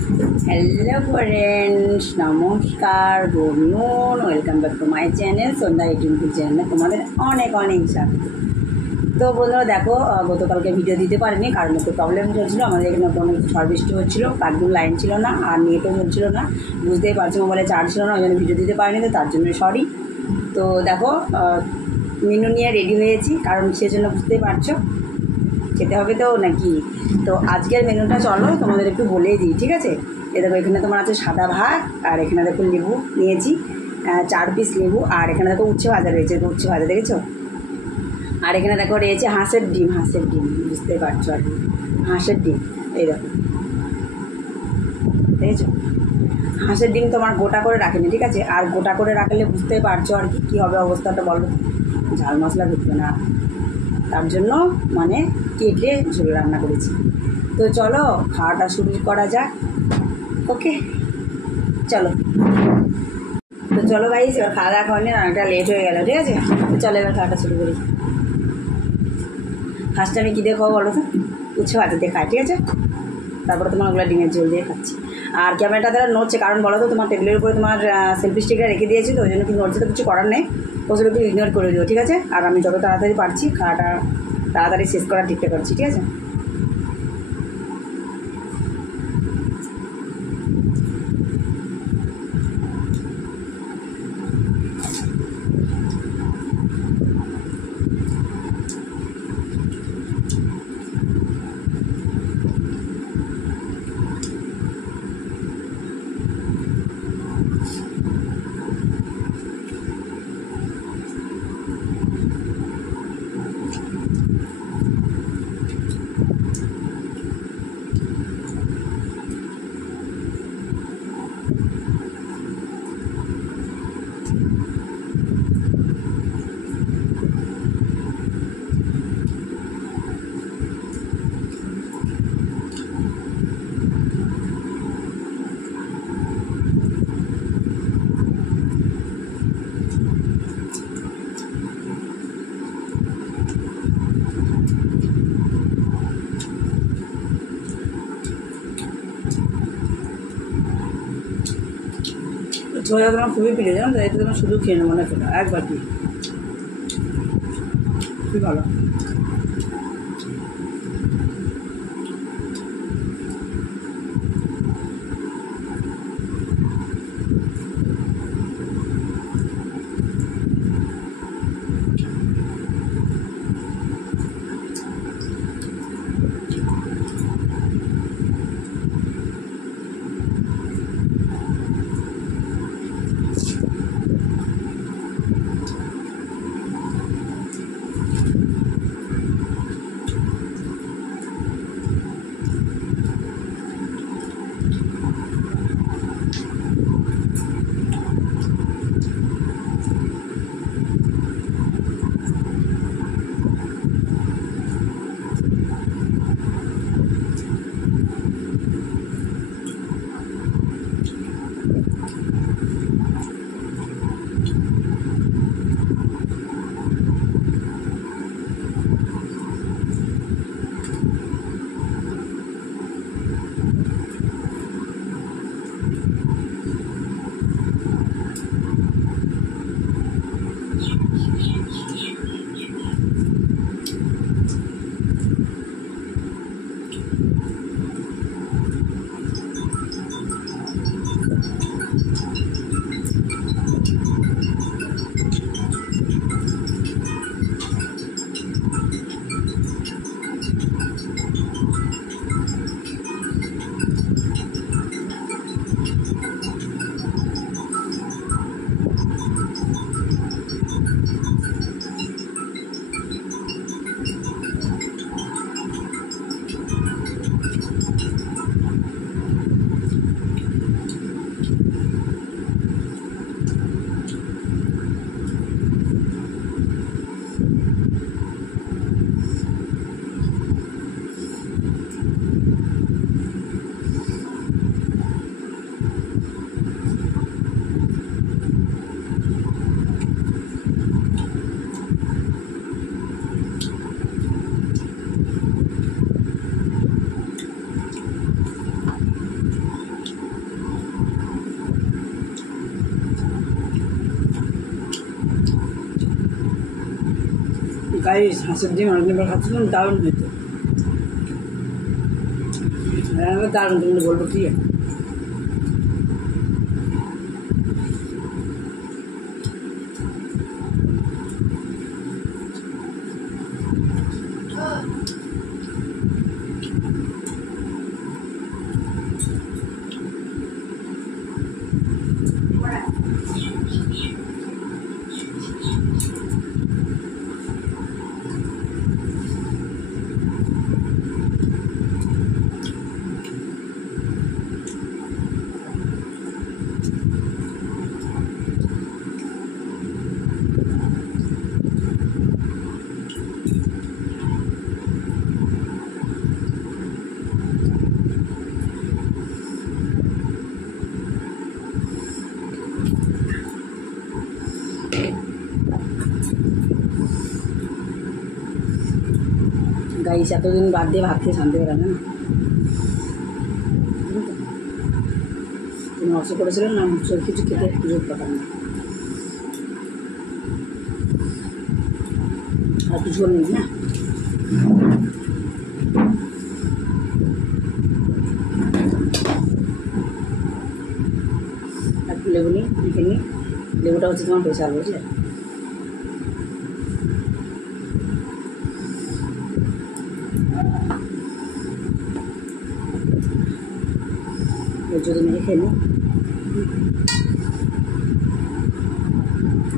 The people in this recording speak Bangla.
হ্যালো ফ্রেন্ডস, নমস্কার, গুড নুন, welcome back to my channel Sandhya YouTube চ্যানেলে তোমাদের অনেক অনেক স্বাগত। তো বন্ধুরা দেখো, গতকালকে ভিডিও দিতে পারিনি কারণ একটু প্রবলেম চলছিলো। আমাদের এখানে কোনো ঝড় বৃষ্টি হচ্ছিলো, কারেন্ট লাইন ছিল না আর নেটও চলছিল না, বুঝতেই পারছি মোবাইলে চার্জ ছিল না, ওই জন্য ভিডিও দিতে পারিনি, তো তার জন্য সরি। তো দেখো, মেনু নিয়ে রেডি হয়েছি কারণ সেজন্য বুঝতেই পারছো খেতে হবে তো নাকি। তো আজকের মেনুটা চলো তোমাদের একটু বলেই দিই, ঠিক আছে। দেখো, এখানে তোমার আছে সাদা ভাত, আর এখানে দেখো লেবু নিয়েছি 4 পিস লেবু, আর এখানে দেখো উচ্ছে ভাজা রয়েছে, উচ্ছে ভাজা দেখেছো। আর এখানে দেখো রয়েছে হাঁসের ডিম, বুঝতে পারছো আর কি, হাঁসের ডিম। এই দেখো, দেখেছো, হাঁসের ডিম তোমার গোটা করে রাখেনি, ঠিক আছে। আর গোটা করে রাখলে বুঝতেই পারছো আর কি কী হবে অবস্থাটা, বলো। ঝাল মশলা ঢুকবে না, তার জন্য মানে কেটে ঝোল রান্না করেছি। তো চলো খাওয়াটা শুরু করা যাক। ওকে চলো। তো চলো ভাই, এবার খাওয়া দাওয়া করেনি, রান্নাটা লেট হয়ে গেল, ঠিক আছে। তো চলো এবার খাওয়াটা শুরু করি। ফার্স্টে আমি কী দিয়ে খাবো বলো তো, উচ্ছে ভাজা দিয়ে খাই, ঠিক আছে। তারপরে তোমার ওগুলো ডিমের ঝোল দিয়ে খাচ্ছি। আর ক্যামেরাটা দ্বারা নড়ছে কারণ বলো তো, তোমার টেবিলের উপরে তোমার সেলফি স্টিকটা রেখে দিয়েছি, তো ওই জন্য কি নড়ছে, তো কিছু করার নেই, ওসব একটু ইগনোর করে দিও, ঠিক আছে। আর আমি যত তাড়াতাড়ি পারছি খাওয়াটা তাড়াতাড়ি শেষ করার ঠিকটা করছি, ঠিক আছে। ছোলা তোমার খুবই প্রিয়, জানো তো, এটা তোমার শুধু খেয়ে নেবো না, খেলো একবার কি, খুবই ভালো। গাইস হাঁসের ডিম অনেকবার খাচ্ছিলাম, দারুণ হয়েছে, দারুণ। তুমি বলবো কি গাইস, এতদিন বাদ দিয়ে ভাত খেয়ে শান্তি পেলাম না। তুমি অবশ্য করেছিলেন না, কিছু খেতে সুযোগ পেতাম না। আর কিছু নেই না, একটু লেবু নিই, লিখে নিই। লেবুটা হচ্ছে তোমার প্রেশার, বুঝলে? যদি মেরে খেয়ে নিই।